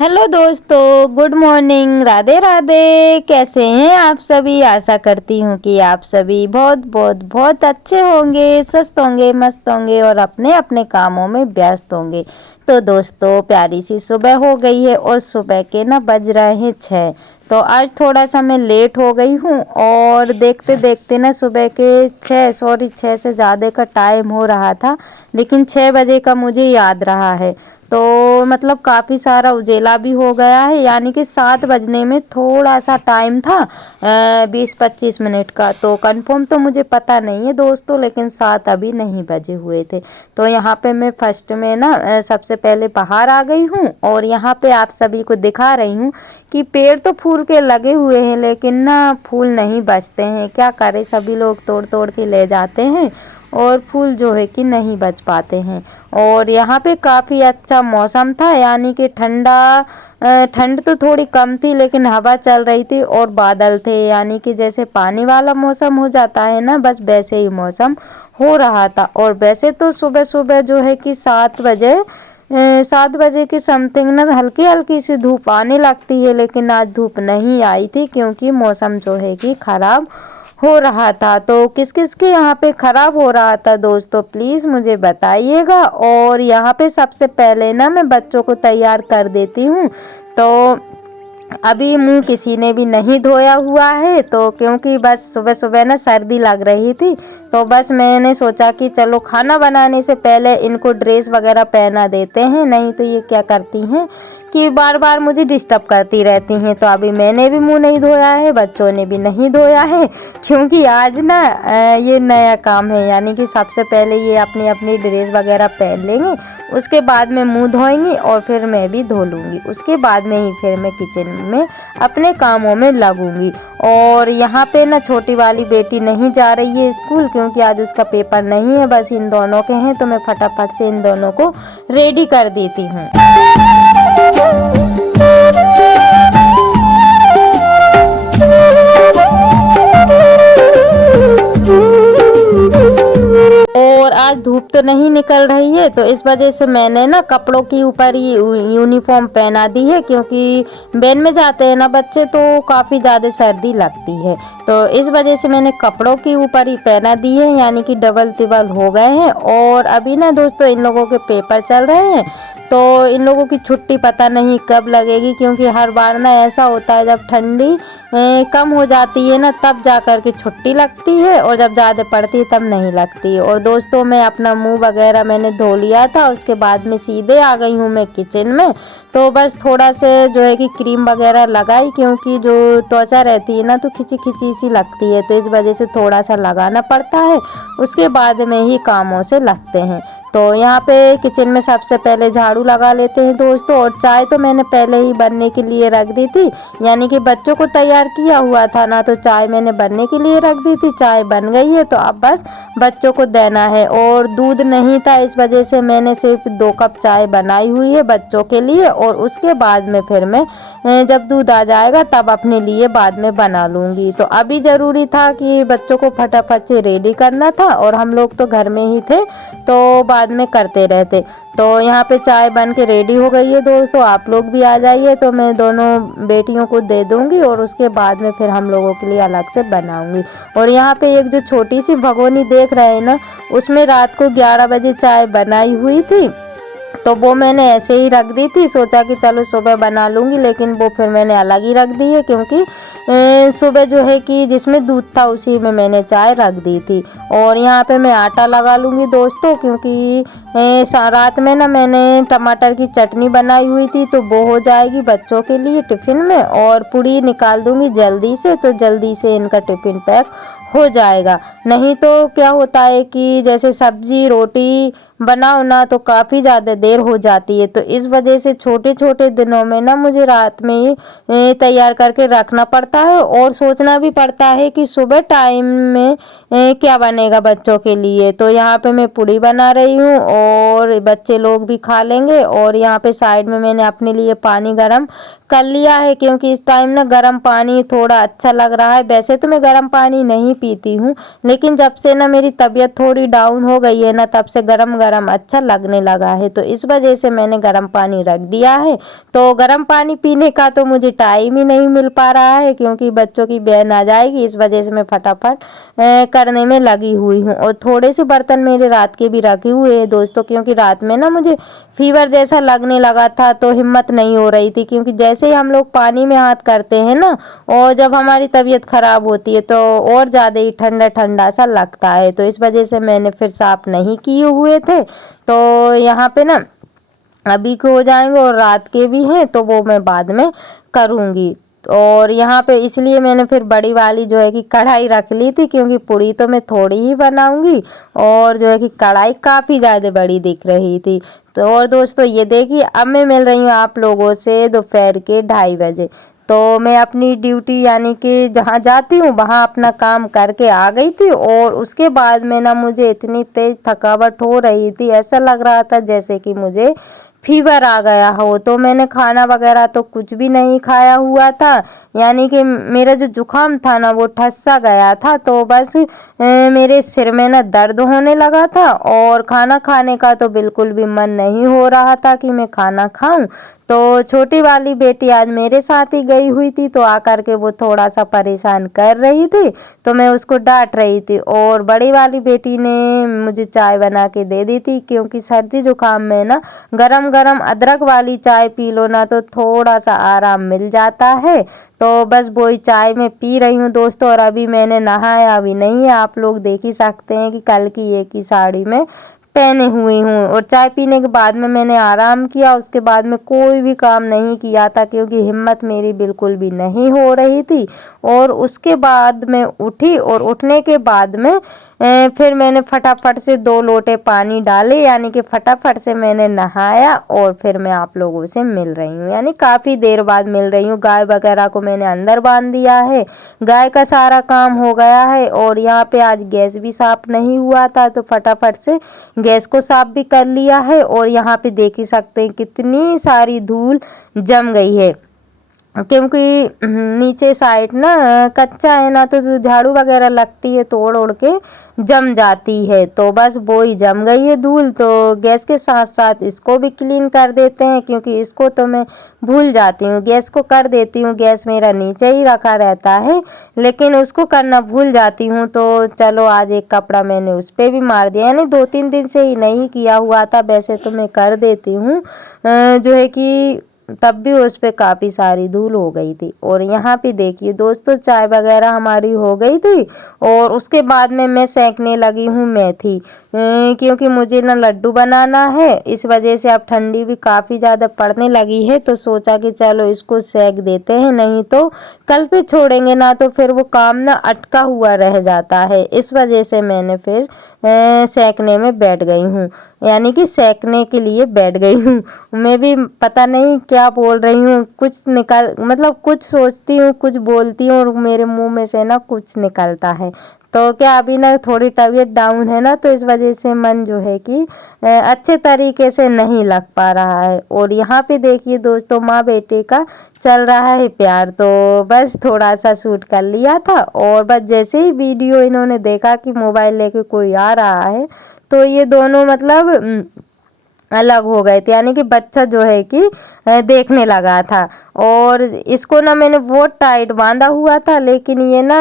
Hello दोस्तों, good morning, Radhe Radhe. कैसे हैं आप सभी? आशा करती हूँ कि आप सभी बहुत बहुत बहुत अच्छे होंगे, स्वस्थ होंगे, मस्त होंगे और अपने अपने कामों में व्यस्त होंगे। तो दोस्तों, प्यारी सी सुबह हो गई है और सुबह के ना बज रहे हैं 6। तो आज थोड़ा सा मैं लेट हो गई हूँ और देखते देखते ना सुबह के 6 से ज़्यादा का टाइम हो रहा था, लेकिन 6 बजे का मुझे याद रहा है। तो मतलब काफ़ी सारा उजेला भी हो गया है, यानी कि 7 बजने में थोड़ा सा टाइम था, 20-25 मिनट का। तो कंफर्म तो मुझे पता नहीं है दोस्तों, लेकिन 7 अभी नहीं बजे हुए थे। तो यहाँ पे मैं फर्स्ट में ना सबसे पहले बाहर आ गई हूँ और यहाँ पे आप सभी को दिखा रही हूँ कि पेड़ तो फूल के लगे हुए हैं, लेकिन ना फूल नहीं बचते हैं। क्या करें, सभी लोग तोड़ तोड़ के ले जाते हैं और फूल जो है कि नहीं बच पाते हैं। और यहाँ पे काफ़ी अच्छा मौसम था, यानी कि ठंड तो थोड़ी कम थी, लेकिन हवा चल रही थी और बादल थे, यानी कि जैसे पानी वाला मौसम हो जाता है ना, बस वैसे ही मौसम हो रहा था। और वैसे तो सुबह सुबह जो है कि 7 बजे के समथिंग ना हल्की हल्की सी धूप आने लगती है, लेकिन आज धूप नहीं आई थी क्योंकि मौसम जो है कि खराब हो रहा था। तो किस किस के यहाँ पे खराब हो रहा था दोस्तों, प्लीज़ मुझे बताइएगा। और यहाँ पे सबसे पहले ना मैं बच्चों को तैयार कर देती हूँ। तो अभी मुंह किसी ने भी नहीं धोया हुआ है, तो क्योंकि बस सुबह सुबह ना सर्दी लग रही थी, तो बस मैंने सोचा कि चलो खाना बनाने से पहले इनको ड्रेस वगैरह पहना देते हैं, नहीं तो ये क्या करती हैं कि बार बार मुझे डिस्टर्ब करती रहती हैं। तो अभी मैंने भी मुंह नहीं धोया है, बच्चों ने भी नहीं धोया है, क्योंकि आज ना ये नया काम है, यानी कि सबसे पहले ये अपनी अपनी ड्रेस वगैरह पहन लेंगे, उसके बाद में मुंह धोएंगी और फिर मैं भी धो लूँगी। उसके बाद में ही फिर मैं किचन में अपने कामों में लगूंगी। और यहाँ पे ना छोटी वाली बेटी नहीं जा रही है स्कूल, क्योंकि आज उसका पेपर नहीं है, बस इन दोनों के हैं। तो मैं फटाफट से इन दोनों को रेडी कर देती हूँ। और आज धूप तो नहीं निकल रही है, तो इस वजह से मैंने ना कपड़ों के ऊपर ही यूनिफॉर्म पहना दी है, क्योंकि वैन में जाते हैं ना बच्चे तो काफ़ी ज़्यादा सर्दी लगती है। तो इस वजह से मैंने कपड़ों के ऊपर ही पहना दी है, यानी कि डबल तिबल हो गए हैं। और अभी ना दोस्तों इन लोगों के पेपर चल रहे हैं, तो इन लोगों की छुट्टी पता नहीं कब लगेगी, क्योंकि हर बार ना ऐसा होता है जब ठंडी कम हो जाती है ना तब जा कर के छुट्टी लगती है, और जब ज़्यादा पड़ती है तब नहीं लगती है। और दोस्तों, मैं अपना मुंह वगैरह मैंने धो लिया था, उसके बाद में सीधे आ गई हूँ मैं किचन में। तो बस थोड़ा से जो है कि क्रीम वगैरह लगाई, क्योंकि जो त्वचा रहती है ना तो खिंची खिंची सी लगती है, तो इस वजह से थोड़ा सा लगाना पड़ता है, उसके बाद में ही कामों से लगते हैं। तो यहाँ पे किचन में सबसे पहले झाड़ू लगा लेते हैं दोस्तों। और चाय तो मैंने पहले ही बनने के लिए रख दी थी, यानी कि बच्चों को तैयार किया हुआ था ना, तो चाय मैंने बनने के लिए रख दी थी। चाय बन गई है, तो अब बस बच्चों को देना है। और दूध नहीं था, इस वजह से मैंने सिर्फ 2 कप चाय बनाई हुई है बच्चों के लिए, और उसके बाद में फिर मैं जब दूध आ जाएगा तब अपने लिए बाद में बना लूँगी। तो अभी ज़रूरी था कि बच्चों को फटाफट से रेडी करना था, और हम लोग तो घर में ही थे, तो बाद में करते रहते। तो यहाँ पे चाय बन के रेडी हो गई है दोस्तों, आप लोग भी आ जाइए, तो मैं दोनों बेटियों को दे दूँगी और उसके बाद में फिर हम लोगों के लिए अलग से बनाऊँगी। और यहाँ पे एक जो छोटी सी भगोनी देख रहे हैं ना, उसमें रात को 11 बजे चाय बनाई हुई थी, तो वो मैंने ऐसे ही रख दी थी। सोचा कि चलो सुबह बना लूँगी, लेकिन वो फिर मैंने अलग ही रख दी है, क्योंकि सुबह जो है कि जिसमें दूध था उसी में मैंने चाय रख दी थी। और यहाँ पे मैं आटा लगा लूँगी दोस्तों, क्योंकि रात में ना मैंने टमाटर की चटनी बनाई हुई थी, तो वो हो जाएगी बच्चों के लिए टिफ़िन में। और पूड़ी निकाल दूँगी जल्दी से, तो जल्दी से इनका टिफ़िन पैक हो जाएगा। नहीं तो क्या होता है कि जैसे सब्जी रोटी बनाओ ना तो काफ़ी ज़्यादा देर हो जाती है, तो इस वजह से छोटे छोटे दिनों में ना मुझे रात में ही तैयार करके रखना पड़ता है, और सोचना भी पड़ता है कि सुबह टाइम में क्या बनेगा बच्चों के लिए। तो यहाँ पे मैं पूड़ी बना रही हूँ और बच्चे लोग भी खा लेंगे। और यहाँ पे साइड में मैंने अपने लिए पानी गर्म कर लिया है, क्योंकि इस टाइम ना गर्म पानी थोड़ा अच्छा लग रहा है। वैसे तो मैं गर्म पानी नहीं पीती हूँ, लेकिन जब से ना मेरी तबीयत थोड़ी डाउन हो गई है ना, तब से गर्म गर्म गरम अच्छा लगने लगा है, तो इस वजह से मैंने गर्म पानी रख दिया है। तो गर्म पानी पीने का तो मुझे टाइम ही नहीं मिल पा रहा है, क्योंकि बच्चों की बहन आ जाएगी, इस वजह से मैं फटाफट करने में लगी हुई हूँ। और थोड़े से बर्तन मेरे रात के भी रखे हुए हैं दोस्तों, क्योंकि रात में ना मुझे फीवर जैसा लगने लगा था, तो हिम्मत नहीं हो रही थी, क्योंकि जैसे ही हम लोग पानी में हाथ करते हैं ना, और जब हमारी तबीयत खराब होती है तो और ज़्यादा ही ठंडा ठंडा सा लगता है, तो इस वजह से मैंने फिर साफ नहीं किए हुए थे। तो यहाँ पे ना अभी के हो जाएंगे और रात के भी हैं, तो वो मैं बाद में करूँगी। और यहाँ पे इसलिए मैंने फिर बड़ी वाली जो है कि कढ़ाई रख ली थी, क्योंकि पूड़ी तो मैं थोड़ी ही बनाऊंगी, और जो है कि कढ़ाई काफ़ी ज़्यादा बड़ी दिख रही थी। तो और दोस्तों ये देखिए, अब मैं मिल रही हूँ आप लोगों से दोपहर के 2:30 बजे। तो मैं अपनी ड्यूटी यानी कि जहाँ जाती हूँ वहाँ अपना काम करके आ गई थी, और उसके बाद में ना मुझे इतनी तेज़ थकावट हो रही थी, ऐसा लग रहा था जैसे कि मुझे फीवर आ गया हो। तो मैंने खाना वगैरह तो कुछ भी नहीं खाया हुआ था, यानी कि मेरा जो जुकाम था ना वो ठस्सा गया था, तो बस मेरे सिर में ना दर्द होने लगा था, और खाना खाने का तो बिल्कुल भी मन नहीं हो रहा था कि मैं खाना खाऊं। तो छोटी वाली बेटी आज मेरे साथ ही गई हुई थी, तो आकर के वो थोड़ा सा परेशान कर रही थी, तो मैं उसको डांट रही थी। और बड़ी वाली बेटी ने मुझे चाय बना के दे दी थी, क्योंकि सर्दी जुकाम में ना गरम गरम अदरक वाली चाय पी लो ना तो थोड़ा सा आराम मिल जाता है। तो बस वही चाय मैं पी रही हूँ दोस्तों। और अभी मैंने नहाया भी नहीं है, आप लोग देख ही सकते हैं कि कल की एक ही साड़ी में पहने हुई हूँ। और चाय पीने के बाद में मैंने आराम किया, उसके बाद में कोई भी काम नहीं किया था, क्योंकि हिम्मत मेरी बिल्कुल भी नहीं हो रही थी। और उसके बाद मैं उठी, और उठने के बाद में फिर मैंने फटाफट से 2 लोटे पानी डाले, यानी कि फटाफट से मैंने नहाया, और फिर मैं आप लोगों से मिल रही हूँ, यानी काफ़ी देर बाद मिल रही हूँ। गाय वगैरह को मैंने अंदर बांध दिया है, गाय का सारा काम हो गया है। और यहाँ पे आज गैस भी साफ नहीं हुआ था, तो फटाफट से गैस को साफ भी कर लिया है। और यहाँ पे देख ही सकते हैं कितनी सारी धूल जम गई है, क्योंकि नीचे साइड ना कच्चा है ना, तो झाड़ू वगैरह लगती है तोड़ ओड़ के जम जाती है, तो बस वो ही जम गई है धूल। तो गैस के साथ साथ इसको भी क्लीन कर देते हैं, क्योंकि इसको तो मैं भूल जाती हूँ, गैस को कर देती हूँ, गैस मेरा नीचे ही रखा रहता है, लेकिन उसको करना भूल जाती हूँ। तो चलो आज एक कपड़ा मैंने उस पर भी मार दिया, यानी 2-3 दिन से ही नहीं किया हुआ था, वैसे तो मैं कर देती हूँ जो है कि तब भी उस पर काफ़ी सारी धूल हो गई थी। और यहाँ पे देखिए दोस्तों, चाय वगैरह हमारी हो गई थी, और उसके बाद में मैं सेंकने लगी हूँ मेथी, क्योंकि मुझे ना लड्डू बनाना है, इस वजह से अब ठंडी भी काफ़ी ज़्यादा पड़ने लगी है, तो सोचा कि चलो इसको सेंक देते हैं, नहीं तो कल पे छोड़ेंगे ना तो फिर वो काम ना अटका हुआ रह जाता है। इस वजह से मैंने फिर सेंकने में बैठ गई हूँ, यानी कि सेंकने के लिए बैठ गई हूँ। मैं भी पता नहीं क्या बोल रही हूँ, कुछ निकल मतलब कुछ सोचती हूँ, कुछ बोलती हूँ, और मेरे मुंह में से ना कुछ निकलता है। तो क्या अभी ना थोड़ी तबीयत डाउन है ना, तो इस वजह से मन जो है कि अच्छे तरीके से नहीं लग पा रहा है। और यहाँ पे देखिए दोस्तों, माँ बेटे का चल रहा है प्यार, तो बस थोड़ा सा शूट कर लिया था। और बस जैसे ही वीडियो इन्होंने देखा कि मोबाइल लेके कोई आ रहा है, तो ये दोनों मतलब अलग हो गए थे, यानी कि बच्चा जो है कि देखने लगा था। और इसको ना मैंने बहुत टाइट बांधा हुआ था, लेकिन ये ना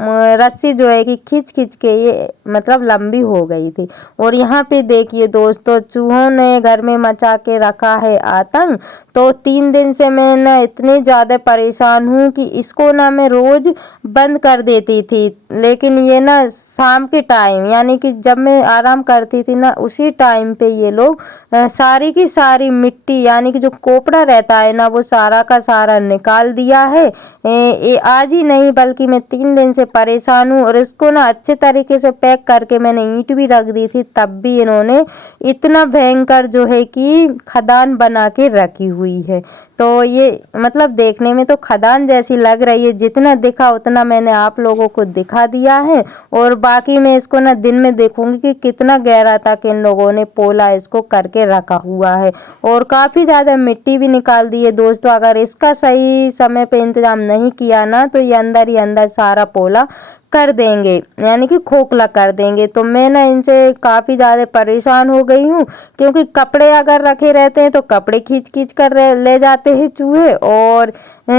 रस्सी जो है कि खींच खींच के ये मतलब लंबी हो गई थी। और यहाँ पे देखिए दोस्तों, चूहों ने घर में मचा के रखा है आतंक। तो 3 दिन से मैं ना इतनी ज़्यादा परेशान हूँ कि इसको ना मैं रोज़ बंद कर देती थी, लेकिन ये ना शाम के टाइम, यानी कि जब मैं आराम करती थी ना, उसी टाइम पे ये लोग सारी की सारी मिट्टी, यानी कि जो कोपड़ा रहता है ना, वो सारा का सारा निकाल दिया है। ये आज ही नहीं बल्कि मैं 3 दिन से परेशान हूँ। और इसको ना अच्छे तरीके से पैक करके मैंने ईंट भी रख दी थी, तब भी इन्होंने इतना भयंकर जो है कि खदान बना के रखी हुई है। तो ये मतलब देखने में तो खदान जैसी लग रही है, जितना दिखा उतना मैंने आप लोगों को दिखा दिया है। और बाकी मैं इसको ना दिन में देखूंगी कि कितना गहरा तक इन लोगों ने पोला इसको करके रखा हुआ है। और काफ़ी ज़्यादा मिट्टी भी निकाल दी है दोस्तों। अगर इसका सही समय पे इंतजाम नहीं किया ना, तो ये अंदर ही अंदर सारा पोला कर देंगे, यानी कि खोखला कर देंगे। तो मैं ना इनसे काफ़ी ज़्यादा परेशान हो गई हूँ, क्योंकि कपड़े अगर रखे रहते हैं तो कपड़े खींच खींच कर ले जाते हैं चूहे। और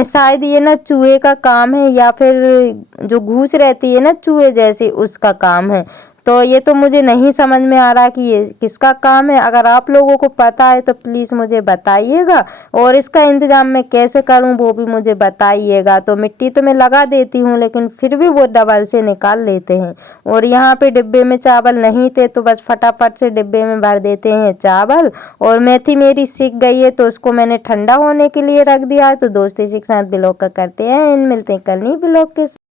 शायद ये ना चूहे का काम है, या फिर जो घूस रहती है ना चूहे जैसी, उसका काम है। तो ये तो मुझे नहीं समझ में आ रहा कि ये किसका काम है। अगर आप लोगों को पता है तो प्लीज़ मुझे बताइएगा, और इसका इंतज़ाम मैं कैसे करूं वो भी मुझे बताइएगा। तो मिट्टी तो मैं लगा देती हूँ, लेकिन फिर भी वो डबल से निकाल लेते हैं। और यहाँ पे डिब्बे में चावल नहीं थे तो बस फटाफट से डिब्बे में भर देते हैं चावल। और मेथी मेरी सीख गई है तो उसको मैंने ठंडा होने के लिए रख दिया है। तो दोस्तों इसी के साथ ब्लॉग का करते हैं, मिलते हैं कल नई ब्लॉग के साथ।